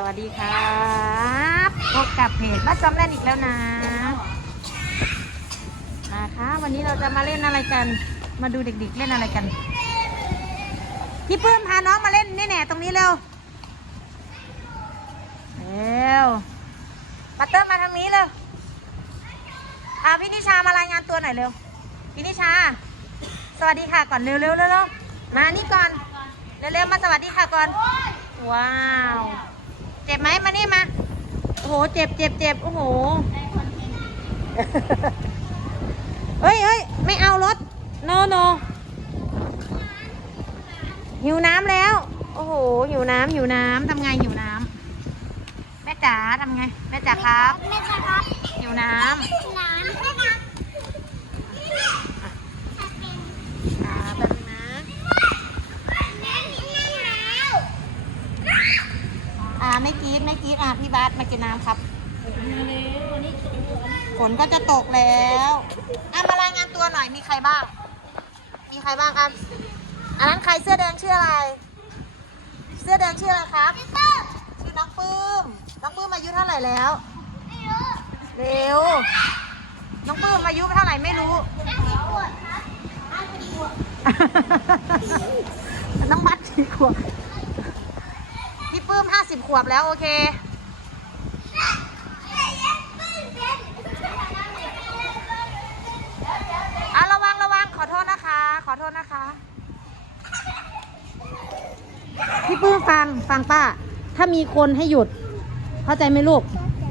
สวัสดีครับพบกับเพจบ้านจอมเล่นอีกแล้วนะนะคะวันนี้เราจะมาเล่นอะไรกัน มาดูเด็กๆเล่นอะไรกัน พี่ปื้มพาน้องมาเล่นนี่แน่ตรงนี้เร็วเร็วมาเติมมาทางนี้เร็วอ่าพี่นิชามารายงานตัวหน่อยเร็วพี่นิชา สวัสดีค่ะก่อนเร็วๆเร็วๆเร็วมานี่ก่อนเร็วๆมาสวัสดีค่ะก่อน ว้าว เจ็บไหมมานี่มา โอ้โห เจ็บเจ็บเจ็บโอ้โห เฮ้ยเฮ้ยไม่เอารถ โนโนหิวน้ำแล้ว โอ้โห หิวน้ำหิวน้ำทำไงหิวน้ำแม่จ๋าทำไง แม่จ๋าครับ แม่จะครับ หิวน้ำน้ำแม่ครับอ่าแป๊บนึงนะ แม่กินน้ำแล้ว อ่า ไม่กรีดไม่กรีดอะพี่บาสมากินน้ำครับ ฝนก็จะตกแล้วอะมารายงานตัวหน่อยมีใครบ้าง มีใครบ้างครับอันนั้นใครเสื้อแดงชื่ออะไร เสื้อแดงชื่ออะไรครับชื่อน้องปื้มน้องปื้มอายุเท่าไหร่แล้วไม่รู้เร็วน้องปื้มอายุเท่าไหร่ไม่รู้แม่กี่ขวดครับแม่กี่ขวดน้องบัตสี่ขวบพี่ ปื้มห้าสิบขวบแล้วโอเค อะระวังระวังขอโทษนะคะ ขอโทษนะคะ พี่ปื้มฟังฟังป้า ถ้ามีคนให้หยุด เข้าใจไหมลูก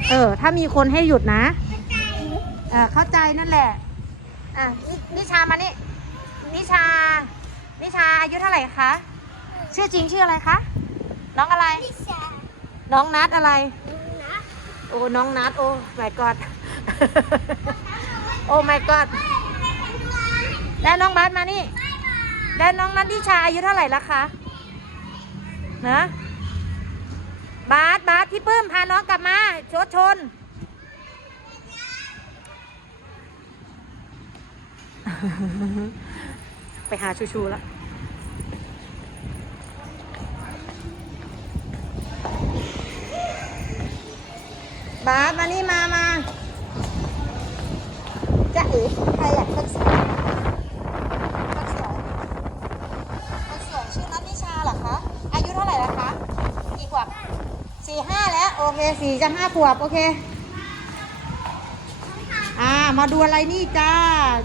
เออ ถ้ามีคนให้หยุดนะเออเข้าใจนั่นแหละ อะนินิชามานี่ นิชา นิชาอายุเท่าไหร่คะ ชื่อจริงชื่ออะไรคะ น้องอะไรพี่ชาน้องนัดอะไรนะโอ้ น้องนัดโอ้ my god โอ้ my god แล้วน้องบาสมานี่ แล้วน้องนัดนิชาอายุเท่าไหร่ละคะนะบาสบาสพี่ปื้มพาน้องกลับมาชดชน ไปหาชูชูแล้ว บาสมานี่มามาจะเอ๋ใครอยากคนสวยคนสวยคนสวยชื่อนัทนิชาเหรอคะ อายุเท่าไหร่แล้วคะกี่ขวบสี่ห้าแล้วโอเคสี่จะห้าขวบโอเคอ่ามาดูอะไรนี่จ้า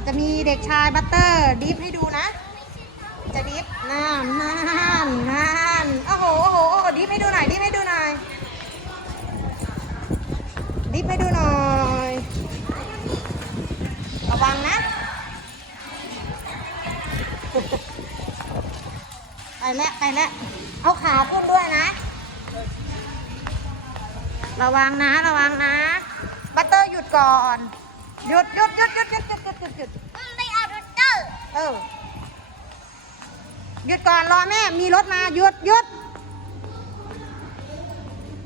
จะมีเด็กชายบัตเตอร์ดิฟให้ดูนะ จะดิฟนั่นนั่นนั่น ไปแล้วไปแล้วเอาขาขึ้นด้วยนะ ระวังนะระวังนะ บัตเตอร์หยุดก่อน หยุดหยุดหยุดหยุดหยุดหยุดหยุดหยุดหยุดมันไม่เอารถเตอร์ เออ หยุดก่อนรอแม่ มีรถมาหยุดหยุด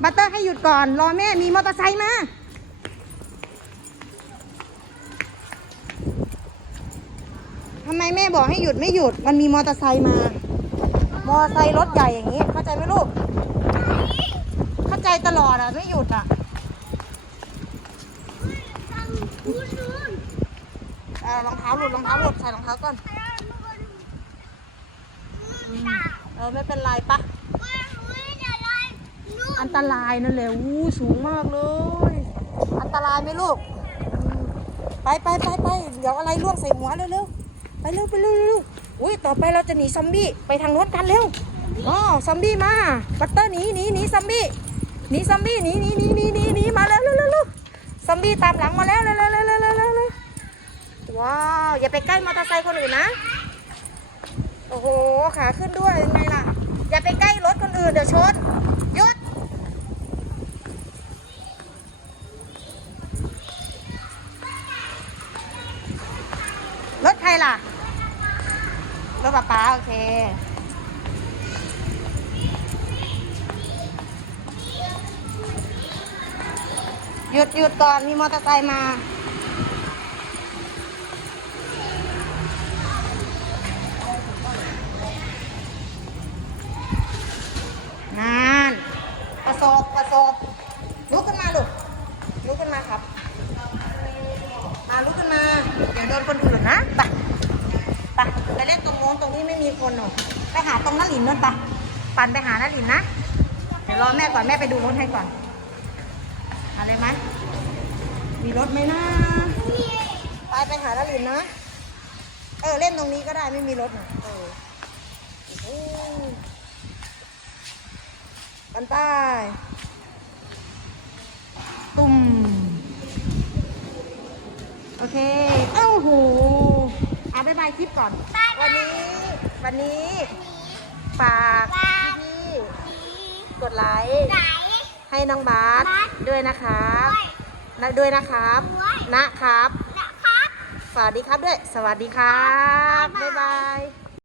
บัตเตอร์ให้หยุดก่อน รอแม่ มีมอเตอร์ไซค์มา ทำไมแม่บอกให้หยุดไม่หยุด มันมีมอเตอร์ไซค์มา มอเตอร์ไซค์รถใหญ่อย่างนี้ เข้าใจไหมลูก เข้าใจตลอดอะ ไม่หยุดอะรองเท้าหลุดรองเท้าหลุดใส่รองเท้าก่อนเออไม่เป็นไรปะอันตรายนั่นแหละวู้สูงมากเลย อันตรายไหมลูก ไปไปไปไปเดี๋ยวอะไรล่วงใส่หัวเร็วเร็ว เร็วไปเร็วเร็วอุ้ยต่อไปเราจะหนีซอมบี้ไปทางโน้นกันเร็วอ๋อซอมบี้มาบัตเตอร์หนีหนีหนีซอมบี้หนีซอมบี้หนีหนีหนีหนีหนีหนีมาเร็วเร็วเร็วเร็วซอมบี้ตามหลังมาแล้วเร็วเร็วเร็วเร็วเร็วเร็วเร็วว้าวอย่าไปใกล้มอเตอร์ไซค์คนอื่นนะโอ้โหขาขึ้นด้วยยังไงล่ะ อย่าไปใกล้รถคนอื่นเดี๋ยวชนหยุดรถใครล่ะ รถป๊าป๊าโอเค หยุดหยุดก่อนมีมอเตอร์ไซค์มา คนหนูไปหาตรงน้าหลินนู่นปะปั่นไปหาน้าหลินนะ เดี๋ยวรอแม่ก่อนแม่ไปดูรถให้ก่อนเอะไรไหมมีรถไหมนะไปไปหาน้าหลินนะ เออเล่นตรงนี้ก็ได้ไม่มีรถนะเออโอ้โหกันใต้ตุ่มโอเค เอ้าหูอะบ๊ายบายคลิปก่อน วันนี้ วันนี้ ฝากพี่ๆกดไลค์ไหนให้น้องบาสบาสด้วยนะครับด้วยและด้วยนะครับด้วยนะครับนะครับ สวัสดีครับด้วย สวัสดีครับ บ๊าบ๊ายยบาบายย